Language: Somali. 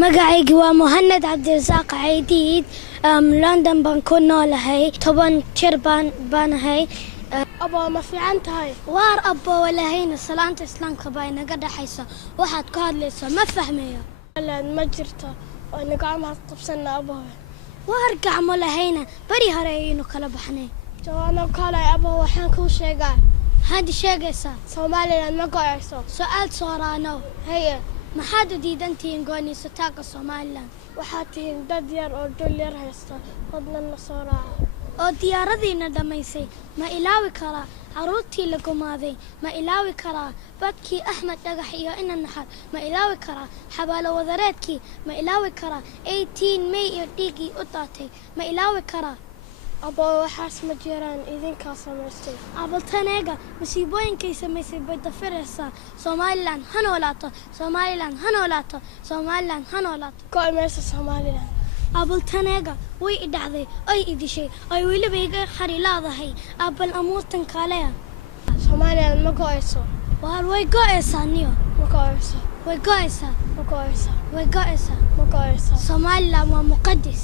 magacaygu waa Muhammad Cabdirasaaq Caydiid London baan ku noolahay 10 jir baan ahay abo ma fiican tahay waar abo walahayna salaanta islaamka baa inaga dhaxaysa waxaad ku hadlaysaa ma fahmayo ma jirto oo nagama qabsana abo waar gacmo lahayna bari hore aynu kala baxnay jawaano kale abo waxaan ku sheegaa had sheegaysaa Soomaaliland ma go'ayso su'aal soorano haye maxaad u diidantiin go'aansataanka Soomaaliland waxaad tihiin dad yar oo dhul yar haysta wadnana soo raaca oo diyaaradiina dhamaysay ma ilaawi karaa caruurtii la gumaaday ma ilaawi karaa badkii Axmed Dhagax iyo Inan Naxar ma ilaawi karaa xabaalo wadareedkii ma ilaawi karaa 18 May iyo dhigii u daatay ma ilaawi karaa abo waxaas ma jiraan idinka samaystay abaltaneega masiibooyinkay samaysay badda Fareysa Soomaaliland hanolaato Soomaaliland hanolaato Soomaaliland hanolaato go'aymaysa Soomaaliland abaltaneega way idhacday ay idishay ay waliba iga xarilaadahay abal amuurtan kale Soomaaliland ma go'ayso waar way go'aysaa niyo ma go'ayso way go'aysaa ma go'ayso way go'aysaa ma go'ayso Soomaaliland waa muqadas